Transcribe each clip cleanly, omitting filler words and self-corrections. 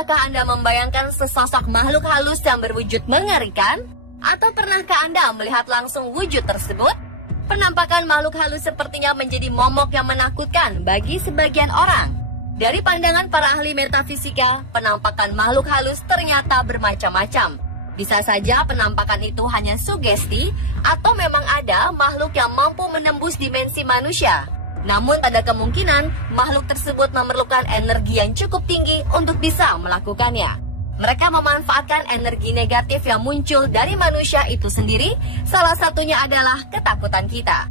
Pernahkah Anda membayangkan sesosok makhluk halus yang berwujud mengerikan? Atau pernahkah Anda melihat langsung wujud tersebut? Penampakan makhluk halus sepertinya menjadi momok yang menakutkan bagi sebagian orang. Dari pandangan para ahli metafisika, penampakan makhluk halus ternyata bermacam-macam. Bisa saja penampakan itu hanya sugesti, atau memang ada makhluk yang mampu menembus dimensi manusia. Namun ada kemungkinan makhluk tersebut memerlukan energi yang cukup tinggi untuk bisa melakukannya. Mereka memanfaatkan energi negatif yang muncul dari manusia itu sendiri, salah satunya adalah ketakutan kita.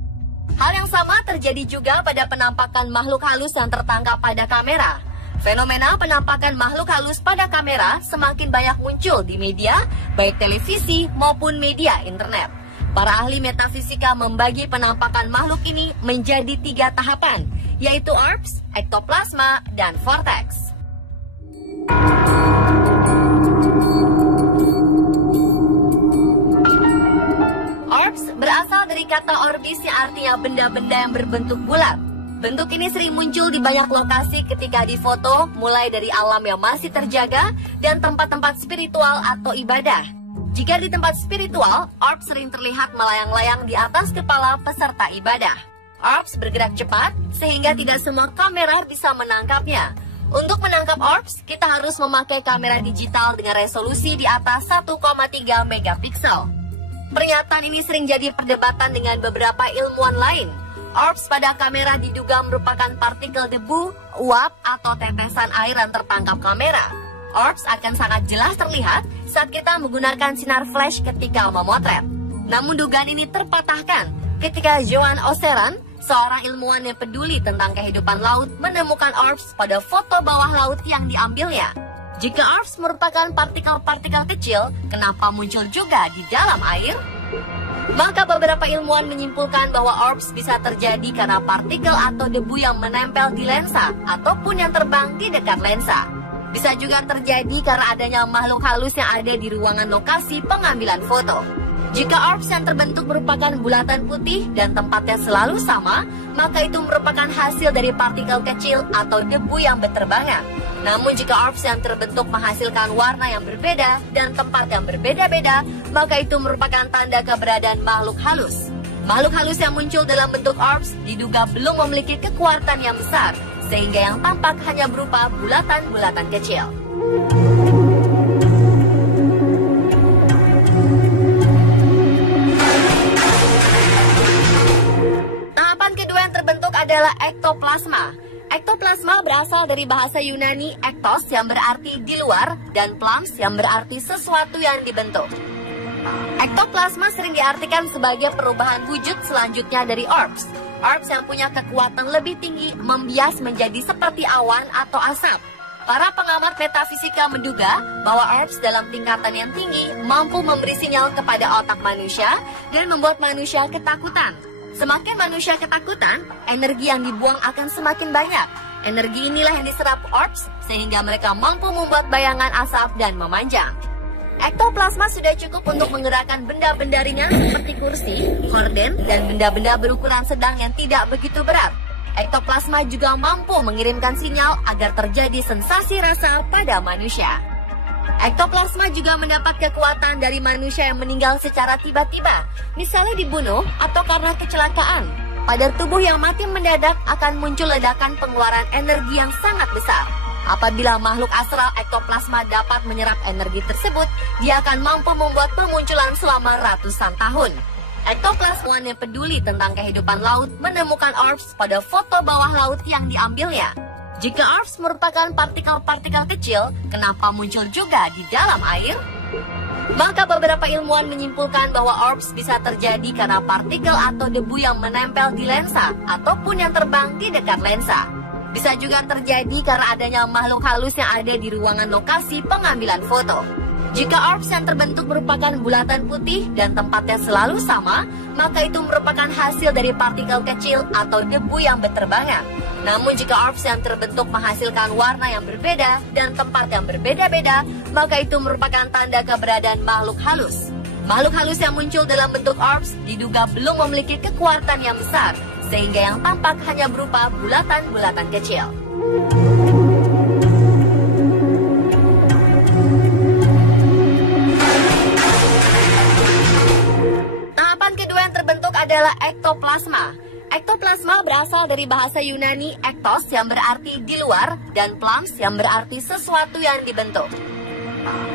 Hal yang sama terjadi juga pada penampakan makhluk halus yang tertangkap pada kamera. Fenomena penampakan makhluk halus pada kamera semakin banyak muncul di media, baik televisi maupun media internet. Para ahli metafisika membagi penampakan makhluk ini menjadi 3 tahapan, yaitu orbs, ektoplasma, dan vortex. Orbs berasal dari kata orbis yang artinya benda-benda yang berbentuk bulat. Bentuk ini sering muncul di banyak lokasi ketika difoto, mulai dari alam yang masih terjaga dan tempat-tempat spiritual atau ibadah. Jika di tempat spiritual, orbs sering terlihat melayang-layang di atas kepala peserta ibadah. Orbs bergerak cepat sehingga tidak semua kamera bisa menangkapnya. Untuk menangkap orbs, kita harus memakai kamera digital dengan resolusi di atas 1,3 megapiksel. Pernyataan ini sering jadi perdebatan dengan beberapa ilmuwan lain. Orbs pada kamera diduga merupakan partikel debu, uap, atau tetesan air yang tertangkap kamera. Orbs akan sangat jelas terlihat saat kita menggunakan sinar flash ketika memotret. Namun dugaan ini terpatahkan ketika Johan Osseran, seorang ilmuwan yang peduli tentang kehidupan laut, menemukan orbs pada foto bawah laut yang diambilnya. Jika orbs merupakan partikel-partikel kecil, kenapa muncul juga di dalam air? Maka beberapa ilmuwan menyimpulkan bahwa orbs bisa terjadi karena partikel atau debu yang menempel di lensa ataupun yang terbang di dekat lensa. Bisa juga terjadi karena adanya makhluk halus yang ada di ruangan lokasi pengambilan foto. Jika orbs yang terbentuk merupakan bulatan putih dan tempatnya selalu sama, maka itu merupakan hasil dari partikel kecil atau debu yang berterbangan. Namun jika orbs yang terbentuk menghasilkan warna yang berbeda dan tempat yang berbeda-beda, maka itu merupakan tanda keberadaan makhluk halus. Makhluk halus yang muncul dalam bentuk orbs diduga belum memiliki kekuatan yang besar, sehingga yang tampak hanya berupa bulatan-bulatan kecil. Tahapan kedua yang terbentuk adalah ektoplasma. Ektoplasma berasal dari bahasa Yunani ektos yang berarti di luar dan plams yang berarti sesuatu yang dibentuk. Ektoplasma sering diartikan sebagai perubahan wujud selanjutnya dari orbs. Orbs yang punya kekuatan lebih tinggi membias menjadi seperti awan atau asap. Para pengamat metafisika menduga bahwa orbs dalam tingkatan yang tinggi mampu memberi sinyal kepada otak manusia dan membuat manusia ketakutan. Semakin manusia ketakutan, energi yang dibuang akan semakin banyak. Energi inilah yang diserap orbs sehingga mereka mampu membuat bayangan asap dan memanjang. Ektoplasma sudah cukup untuk menggerakkan benda-benda ringan seperti kursi, horden, dan benda-benda berukuran sedang yang tidak begitu berat. Ektoplasma juga mampu mengirimkan sinyal agar terjadi sensasi rasa pada manusia. Ektoplasma juga mendapat kekuatan dari manusia yang meninggal secara tiba-tiba, misalnya dibunuh atau karena kecelakaan. Pada tubuh yang mati mendadak akan muncul ledakan pengeluaran energi yang sangat besar. Apabila makhluk astral ektoplasma dapat menyerap energi tersebut, dia akan mampu membuat pemunculan selama ratusan tahun. Ektoplasma yang peduli tentang kehidupan laut menemukan orbs pada foto bawah laut yang diambilnya. Jika orbs merupakan partikel-partikel kecil, kenapa muncul juga di dalam air? Maka beberapa ilmuwan menyimpulkan bahwa orbs bisa terjadi karena partikel atau debu yang menempel di lensa ataupun yang terbang di dekat lensa. Bisa juga terjadi karena adanya makhluk halus yang ada di ruangan lokasi pengambilan foto. Jika orbs yang terbentuk merupakan bulatan putih dan tempatnya selalu sama, maka itu merupakan hasil dari partikel kecil atau debu yang berterbangan. Namun jika orbs yang terbentuk menghasilkan warna yang berbeda dan tempat yang berbeda-beda, maka itu merupakan tanda keberadaan makhluk halus. Makhluk halus yang muncul dalam bentuk orbs diduga belum memiliki kekuatan yang besar, sehingga yang tampak hanya berupa bulatan-bulatan kecil. adalah ektoplasma. Ektoplasma berasal dari bahasa Yunani ektos yang berarti di luar dan plums yang berarti sesuatu yang dibentuk.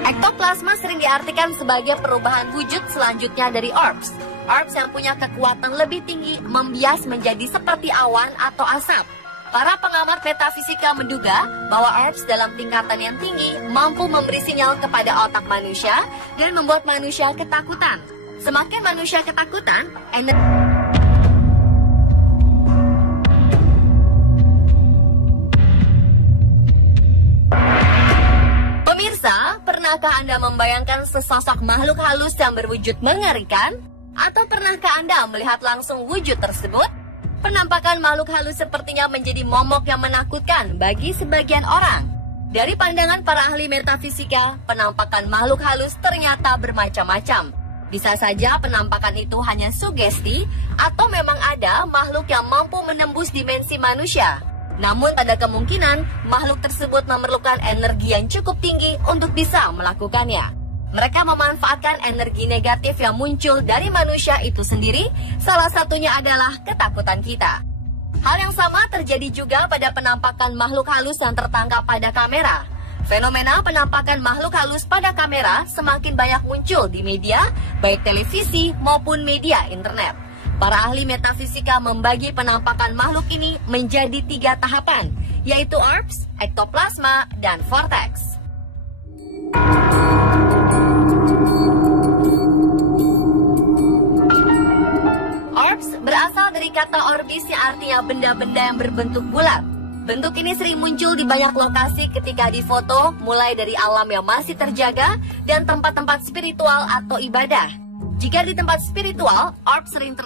Ektoplasma sering diartikan sebagai perubahan wujud selanjutnya dari orbs. Orbs yang punya kekuatan lebih tinggi membias menjadi seperti awan atau asap. Para pengamat metafisika menduga bahwa orbs dalam tingkatan yang tinggi mampu memberi sinyal kepada otak manusia dan membuat manusia ketakutan. Semakin manusia ketakutan, Pemirsa, pernahkah Anda membayangkan sesosok makhluk halus yang berwujud mengerikan? Atau pernahkah Anda melihat langsung wujud tersebut? Penampakan makhluk halus sepertinya menjadi momok yang menakutkan bagi sebagian orang. Dari pandangan para ahli metafisika, penampakan makhluk halus ternyata bermacam-macam. Bisa saja penampakan itu hanya sugesti, atau memang ada makhluk yang mampu menembus dimensi manusia. Namun ada kemungkinan makhluk tersebut memerlukan energi yang cukup tinggi untuk bisa melakukannya. Mereka memanfaatkan energi negatif yang muncul dari manusia itu sendiri, salah satunya adalah ketakutan kita. Hal yang sama terjadi juga pada penampakan makhluk halus yang tertangkap pada kamera. Fenomena penampakan makhluk halus pada kamera semakin banyak muncul di media, baik televisi maupun media internet. Para ahli metafisika membagi penampakan makhluk ini menjadi 3 tahapan, yaitu orbs, ektoplasma, dan vortex. Orbs berasal dari kata orbis yang artinya benda-benda yang berbentuk bulat. Bentuk ini sering muncul di banyak lokasi ketika difoto, mulai dari alam yang masih terjaga dan tempat-tempat spiritual atau ibadah. Jika di tempat spiritual, orbs sering terlihat